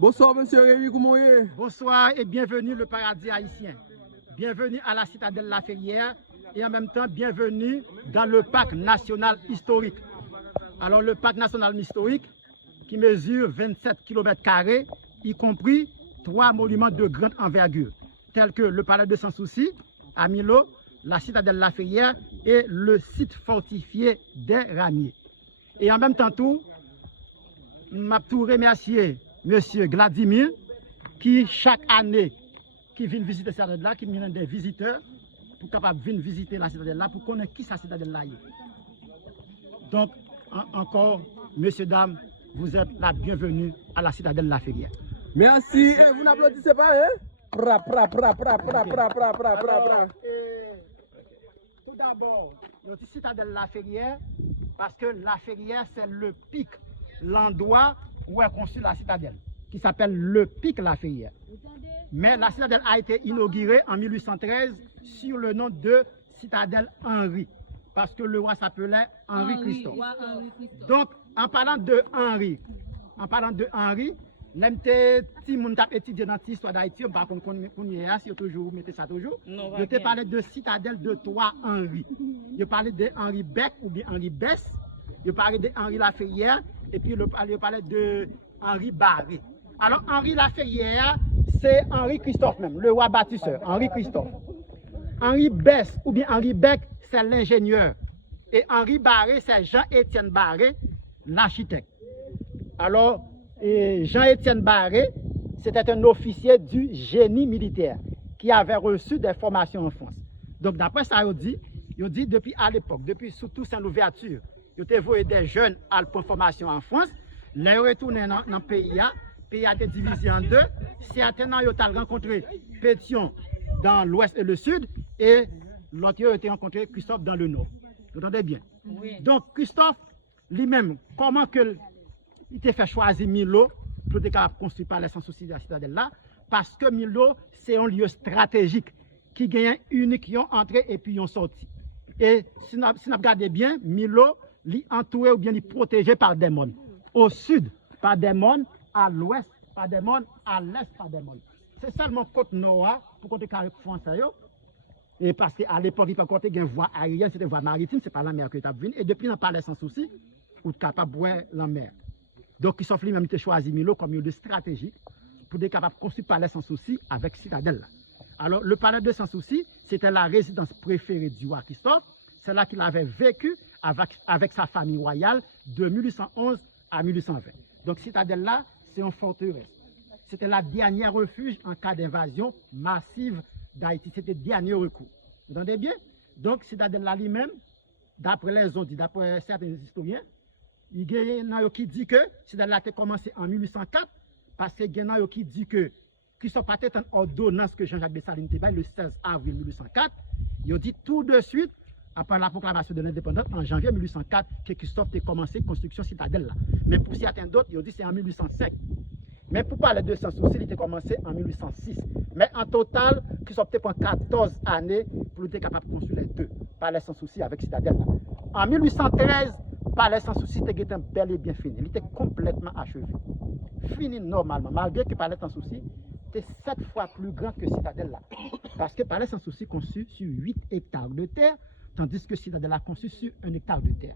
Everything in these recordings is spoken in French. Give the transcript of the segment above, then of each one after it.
Bonsoir, monsieur Rémi Koumoye. Bonsoir et bienvenue le paradis haïtien. Bienvenue à la citadelle La Ferrière et en même temps bienvenue dans le parc national historique. Alors le parc national historique qui mesure 27 km², y compris 3 monuments de grande envergure, tels que le palais de Sans Souci à Milo, la citadelle La Ferrière et le site fortifié des Ramiers. Et en même temps tout, m'a tout remercier monsieur Vladimir qui chaque année qui vient visiter cette citadelle là, qui vient des visiteurs pour capable venir visiter la citadelle là pour connaître qui cette citadelle là est. Donc encore messieurs dames, vous êtes la bienvenue à la citadelle La Ferrière. Merci. Vous n'applaudissez pas, hein? Pra, pra, pra, pra, pra, pra, pra, pra, pra, pra. Tout d'abord, il y a une citadelle La Ferrière parce que La Ferrière c'est le pic, l'endroit où est construite la citadelle, qui s'appelle le pic La Ferrière. Mais la citadelle a été inaugurée en 1813 sur le nom de citadelle Henri, parce que le roi s'appelait Henri Christophe. Donc, en parlant de Henri, l'MT, si mon tap étudié dans l'histoire d'Haïti, par contre, si toujours mettez ça toujours, je te parlais de citadelle de 3 Henri. Je parlais de Henri Beck ou bien Henri Bess, je parlais de Henri La Ferrière, et puis je parlais de Henri Barré. Alors, Henri La Ferrière, c'est Henri Christophe même, le roi bâtisseur, Henri Christophe. Henri Bess ou bien Henri Beck, c'est l'ingénieur. Et Henri Barré, c'est Jean-Étienne Barré, l'architecte. Alors, Jean-Étienne Barré, c'était un officier du génie militaire qui avait reçu des formations en France. Donc, d'après ça, il dit depuis à l'époque, depuis surtout cette ouverture, il a envoyé des jeunes à la formation en France, les retourner dans le pays, le pays a été divisé en deux. Certains ils ont rencontré Pétion dans l'ouest et le sud, et l'autre a été rencontré Christophe dans le nord. Vous entendez bien? Oui. Donc, Christophe, lui-même, comment que il t'a fait choisir Milo pour construire par les Sans Souci de la citadelle là? Parce que Milo, c'est un lieu stratégique qui gagne unique, qui ont entré et puis ils ont sorti. Et si vous regardez bien, Milo, il est entouré ou bien il est protégé par des mondes. Au sud, par des mondes, à l'ouest, par des mondes, à l'est, par des mondes. C'est seulement côte nord pour côté carré français. Et parce qu'à l'époque, il n'y a pas de voie aérienne, c'était une voie maritime, c'est pas la mer que tu as vu. Et depuis, on parle Sans Souci, ou capable de boire la mer. Donc, Christophe lui-même a choisi Milo comme lieu de stratégie pour être capable de construire le palais Sans Souci avec citadelle. Alors, le palais de Sans Souci, c'était la résidence préférée du roi Christophe. C'est là qu'il avait vécu avec sa famille royale de 1811 à 1820. Donc, citadelle là, c'est une forteresse. C'était la dernière refuge en cas d'invasion massive d'Haïti. C'était le dernier recours. Vous entendez bien? Donc, citadelle là lui-même, d'après les autres, d'après certains historiens, il y a qui dit que citadelle là a commencé en 1804 parce que il y a qui dit que Christophe a été en ordonnance que Jean-Jacques Dessalines était le 16 avril 1804. Il dit tout de suite, après la proclamation de l'indépendance en janvier 1804, que Christophe a commencé la construction citadelle là. Mais pour certains d'autres, il dit c'est en 1805. Mais pour parler de Sans Souci, il a commencé en 1806. Mais en total, Christophe a pris 14 années pour être capable de construire les deux palais Sans Souci avec citadelle là. En 1813, palais Sans Souci était bel et bien fini. Il était complètement achevé. Fini normalement, malgré que palais Sans Souci était 7 fois plus grand que citadelle là. Parce que palais Sans Souci conçu sur 8 hectares de terre, tandis que citadelle là conçu sur 1 hectare de terre.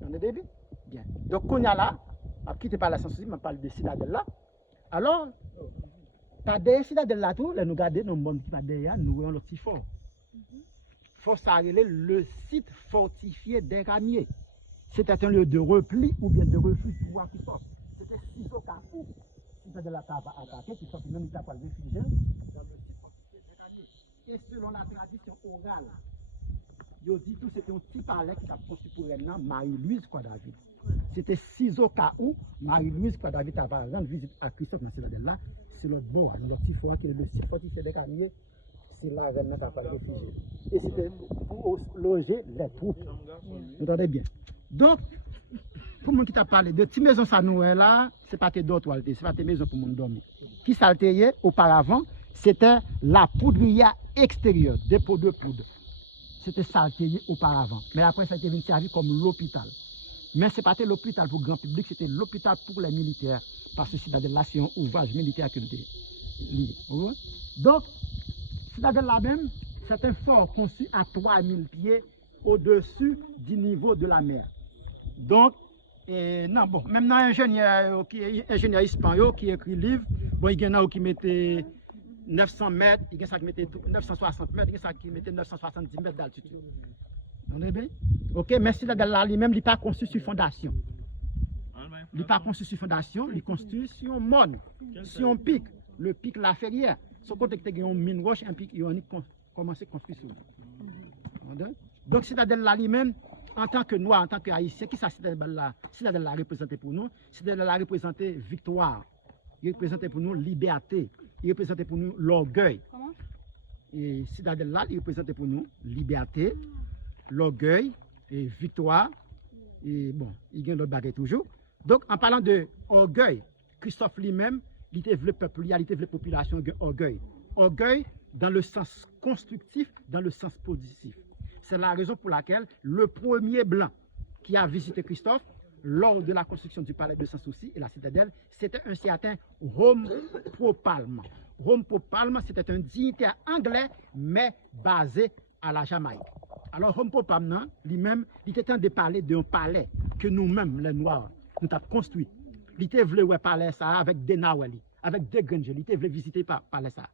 On est début? Bien. Donc, on y a là, on quitte palais Sans Souci, on parle de citadelle là. Alors, t'as des citadelles là tout, là nous regardons nos monde qui va derrière, nous voyons le petit fort. Faut s'arrêter le site fortifié des Ramiers. C'était un lieu de repli ou bien de refuge pour voir qui sort. C'était 6 au cas où citadelle là va attaquer, qui sort même pas le réfugié dans le site fortifié des Ramiers. Et selon la tradition orale, il dit tout c'était un petit palais qui a construit pour elle, Marie-Louise David. C'était 6 au cas où Marie-Louise David avait rendu visite à Christophe dans cette citadelle là. C'est l'autre bord, l'autre petit fort qui est le site fortifié des Ramiers. C'est là que nous avons réfugié. Et c'était pour loger les troupes. Vous entendez bien? Donc, pour les gens qui t'a parlé de petites maisons, ça nous est là, ce n'est pas tes d'autres, c'est pas tes maisons pour les dormir. Qui s'altérait auparavant, c'était la poudrière extérieure, dépôt de poudre. C'était saltéé auparavant. Mais après, ça a été servi comme l'hôpital. Mais ce n'est pas l'hôpital pour le grand public, c'était l'hôpital pour les militaires. Parce que Citadelle-là, c'est un ouvrage militaire que nous avons. Donc, Citadelle-là même, c'est un fort conçu à 3000 pieds au-dessus du niveau de la mer. Donc, non, bon, même dans ingénieur espagnol qui écrit livre, bon, il y en a qui mettait 900 mètres, il y en a qui mettait 960 mètres, il y en a qui mettait 970 mètres d'altitude. On est bien? Ok, mais Citadelle-là lui-même, il n'est pas construit sur fondation. Il n'est pas construit sur fondation, il est construit sur un monde, sur un pic, le pic La Ferrière. Ce côté que tu as une mine roche, un pic ionique commencé à construire sur. Donc, Citadelle-là lui-même, en tant que Noirs, en tant qu'Haïtiens, qui ça Citadelle-là représenté pour nous? Citadelle-là représenté victoire, il représentait pour nous liberté, il représentait pour nous l'orgueil. Et Citadelle-là, il représentait pour nous liberté, l'orgueil et victoire. Et bon, il gagne l'autre baguette toujours. Donc, en parlant de orgueil, Christophe lui-même, il était le peuple, il était la population orgueil. Orgueil dans le sens constructif, dans le sens positif. C'est la raison pour laquelle le premier blanc qui a visité Christophe lors de la construction du palais de Sans-Souci et la citadelle, c'était un certain Rompo Palma. Rompo Palma, c'était un dignitaire anglais, mais basé à la Jamaïque. Alors, Rompo Palma, lui-même, il était en train de parler d'un palais que nous-mêmes, les Noirs, nous avons construit. Il était voulu voir palais ça avec des Nawali, avec des Granges, il était voulu visiter palais ça.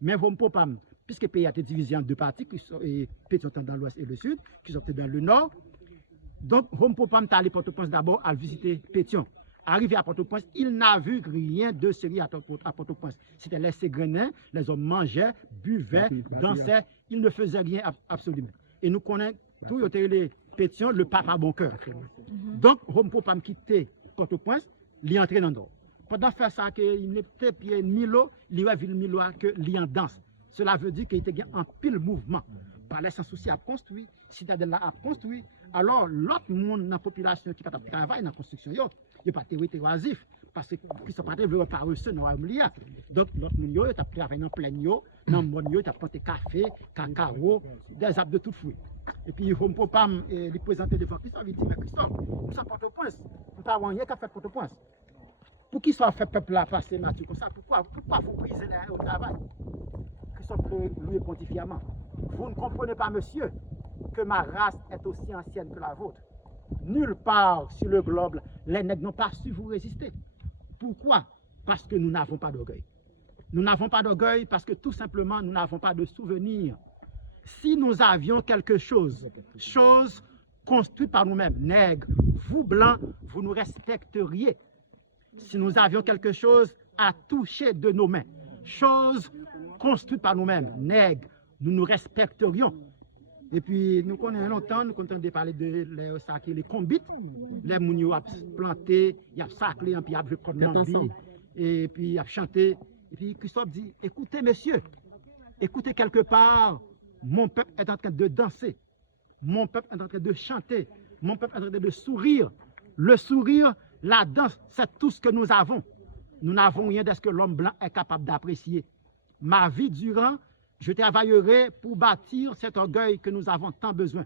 Mais Rompo Palma, puisque le pays a été divisé en deux parties, et Pétiontan dans l'ouest et le sud, qui sont dans le nord. Donc, Rompo Palma est allé à Port-au-Prince d'abord à visiter Pétion. Arrivé à Port-au-Prince, il n'a vu rien de sérieux à Port-au-Prince. C'était les Ségrenins, les hommes mangeaient, buvaient, dansaient, ils ne faisaient rien absolument. Et nous connaissons tout les Pétion, le pape à bon cœur. Donc, Rompo Palma quitté Port-au-Prince, il est entré dans l'eau. Pendant faire ça, il n'était pas Milo, il a vu le Milo que il en danse. Cela veut dire qu'il était en pile mouvement. Palais Sans-Souci a construit, Citadelle a construit. Alors, l'autre monde dans la population qui travaille dans la construction, il n'est pas oisif. Parce que qui sont pas veulent pas reçu dans l'Amlia. Donc, l'autre monde, il a travaillé dans plein yo, dans le monde, il a planté café, cacao, des arbres de tout fruit. Et puis, il ne peut pas les présenter devant Christophe. Il dit, mais Christophe, nous sommes Port-au-Prince. Nous n'avons rien qu'à faire Port-au-Prince. Pour qui soit fait peuple là passer nature comme ça? Pourquoi vous brisez les au travail? Christophe lui pontifiamment. Vous ne comprenez pas, monsieur, que ma race est aussi ancienne que la vôtre. Nulle part sur le globe, les nègres n'ont pas su vous résister. Pourquoi? Parce que nous n'avons pas d'orgueil. Nous n'avons pas d'orgueil parce que tout simplement, nous n'avons pas de souvenirs. Si nous avions quelque chose construite par nous-mêmes, nègres, vous blancs, vous nous respecteriez. Si nous avions quelque chose à toucher de nos mains, chose construite par nous-mêmes, nègres, nous nous respecterions. Et puis, nous connaissons longtemps, nous comptons de parler de les combites, les mounions ont planté, ils ont saclé, puis ils ont prendre et puis ils ont chanté. Et puis Christophe dit, écoutez messieurs, écoutez quelque part, mon peuple est en train de danser, mon peuple est en train de chanter, mon peuple est en train de sourire. Le sourire, la danse, c'est tout ce que nous avons. Nous n'avons rien de ce que l'homme blanc est capable d'apprécier. Ma vie durant, je travaillerai pour bâtir cet orgueil que nous avons tant besoin.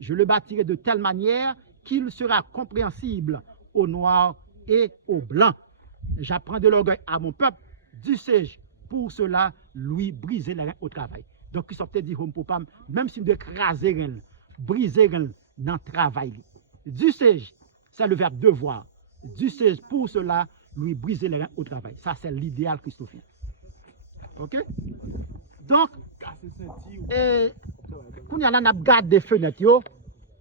Je le bâtirai de telle manière qu'il sera compréhensible aux Noirs et aux Blancs. J'apprends de l'orgueil à mon peuple, dussé-je pour cela lui briser les reins au travail. Donc, Christophe te dit, même si vous écrasez les reins, briser les reins dans le travail. Dussé-je, c'est le verbe devoir. Dussé-je pour cela lui briser les reins au travail. Ça, c'est l'idéal christophien. OK? Donc, on y a là, on garde des fenêtres,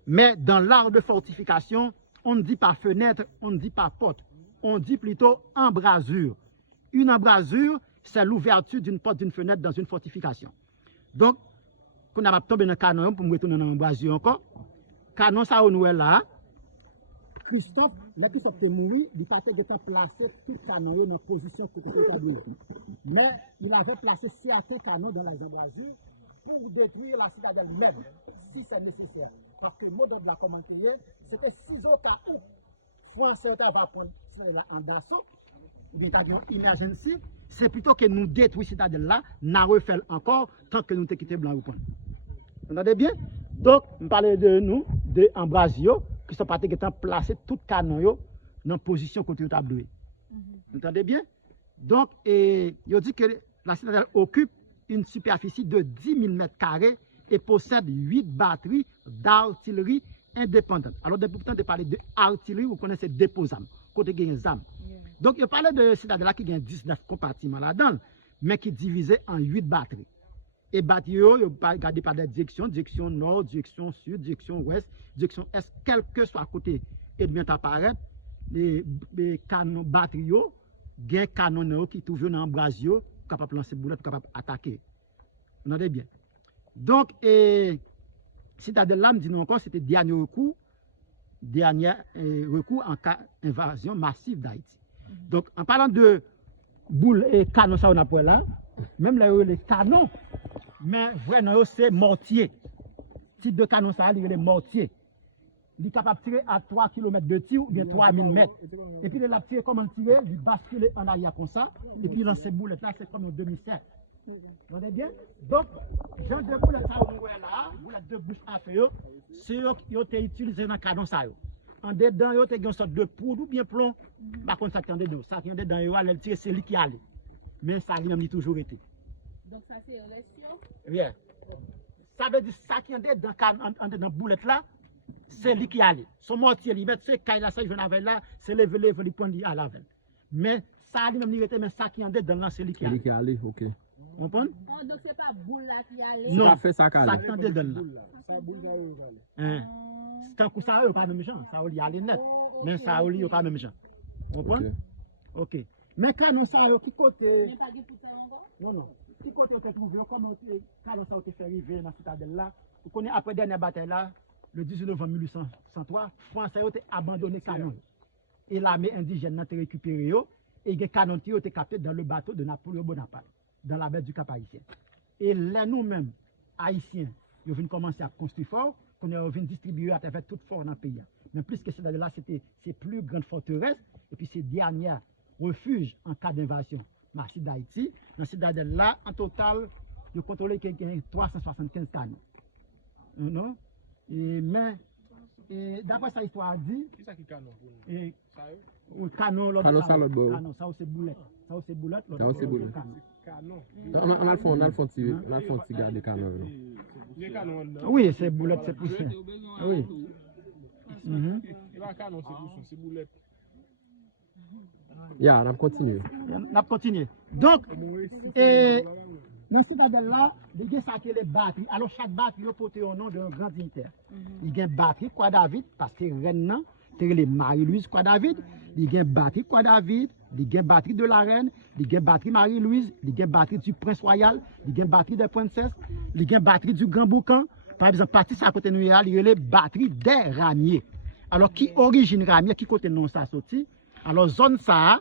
mais dans l'art de fortification, on ne dit pas fenêtre, on ne dit pas porte, on dit plutôt embrasure. Une embrasure, c'est l'ouverture d'une porte, d'une fenêtre dans une fortification. Donc, on a tombé dans le canon pour me retourner dans l'embrasure encore. Canon, ça, on est là. Christophe, là, Christophe est mort, il fallait placer tout le canon dans la position pour établir. Mais il avait placé certains canons dans les embrasures pour détruire la citadelle même, si c'est nécessaire. Parce que le mot de la commentaire, c'était 6 au cas où Français va prendre en d'assaut, une emergency, c'est plutôt que nous détruisons la citadelle là, nous refait encore tant que nous te quitté blanc ou pas. Vous entendez bien? Donc, on parlait de nous, de embrasure. Christophe Patek étant placé tout canon yo dans position côté yo tableau. Vous entendez bien? Donc, il dit que la citadelle occupe une superficie de 10 000 m² et possède 8 batteries d'artillerie indépendantes. Alors, pourtant, de parler d'artillerie, vous connaissez déposam, côté gagne zam. Donc, il parlait de citadelle qui gagne 19 compartiments là-dedans, mais qui est divisé en 8 batteries. Et batteries, vous regardez par des directions, direction nord, direction sud, direction ouest, direction est, quel que soit côté et bien apparaître, les canons batteries, gen canon qui trouve dans l'embrasio, capable de lancer boulette, capable d'attaquer. Vous entendez bien? Donc, citadelle là, me dit encore, c'était dernier recours en cas d'invasion massive d'Haïti. Donc, en parlant de boule et canon, ça on a pour là, même là, les canons, mais vraiment, c'est mortier. Type de canon, ça, il est mortier. Il est capable de tirer à 3 km de tir ou bien 3000 mètres. Et puis, il a tiré comment tirer, il bascule en arrière comme ça. Et puis, dans ces boulettes là, c'est comme en 2007. Vous voyez bien? Donc, genre de boulettes ça, vous voyez là, boulettes de bouche à feu, c'est eux qui ont été utilisés dans le canon ça. En dedans, ils ont une sorte de poudre ou bien plomb. Par contre, ça qui est en dedans, ça qui est en dedans, il tire, c'est lui qui allait. Mais ça, il a toujours été. Donc, ça, c'est une leçon? Oui. Ça veut dire ça qui est en dedans, boulette là, c'est lui qui allait. Son mortier, il met ce caille là, ça, je avec là, c'est levé, il prend à la veille. Mais ça, lui-même, il était, mais ça qui est en dedans, c'est lui qui allait. Lui qui allait, ok. Vous comprenez? Oh, donc, c'est pas boule là qui allait? Non, ça fait ça ça qui est en dedans là. C'est un coup ça, il pas même méchant. Ça, il y allait net. Mais ça, il pas même méchant. Vous comprenez? Ok. Mais quand on sait qui côté. Mais pas de tout ça encore? Non, non. Qui côté on t'a trouvé, comment quand on s'est fait arriver dans la citadelle là, vous connaissez après dernière bataille là, le 18 novembre 1803, Français ont abandonné canon. Et l'armée indigène a été récupérée et les canons ont été captés dans le bateau de Napoléon Bonaparte, dans la baie du Cap Haïtien. Et là, nous-mêmes, Haïtiens, nous venons commencer à construire fort, qu'on a venu distribuer à travers tout fort dans le pays. Mais plus que cela, là, c'était ces plus grandes forteresses et puis ces dernières refuges en cas d'invasion massive d'Haïti. Dans cette citadelle-là, en total, nous contrôlons 375 canons. Non? Mais, d'après sa histoire dit, Qui ça qui canon pour nous? et, Ça eux? ou canon, l'autre Canon, ça, l'autre bord. canon, ça c'est boulette. Ça c'est boulette, l'autre Ça, c'est boulette. canon. Canon. On a le fond de garder canon. Les canons, non? Oui, c'est boulette, c'est poussé. Oui. Mhm. Et pas canon, c'est pousson, c'est boulette. Ya, on continue. On a continué. Donc, dans cette citadelle-là, il y a ça qui est les batteries. Alors, chaque batterie est portée au nom d'un grand dignitaire. Il y a une batterie quoi David, parce que Rennes, c'est les Marie-Louise quoi David. Il y a une batterie quoi David, il y a une batterie de la reine, il y a une batterie Marie-Louise, il y a une batterie du prince royal, il y a une batterie des princesses, il y a une batterie du grand boucan. Par exemple, partie ça côté nous, il y a les batteries des ramiers. Alors, qui origine ramier, qui côté non ça sorti? Alors, zone ça,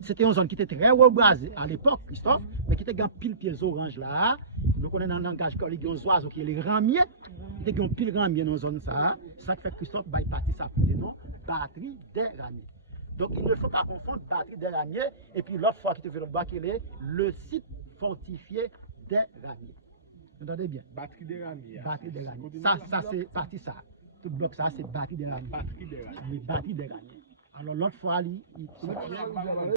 c'était une zone qui était très reboisée à l'époque, Christophe, mais qui était un pile pieds orange là. Nous connaissons dans le langage qu'il y a des oiseaux qui sont les ramiers. Il y a un pile ramier dans la zone ça. Ça fait Christophe va partir ça pour non batterie des ramiers. Donc, il ne faut pas confondre batterie des ramiers et puis l'autre fois qui te fait le bas, qui est le site fortifié des ramiers. Vous entendez bien? Batterie des ramiers. Batterie des ramiers. Ça c'est parti ça. Tout bloc ça, c'est batterie des ramiers. Batterie des ramiers. Les batteries des ramiers. Alors l'autre fois, il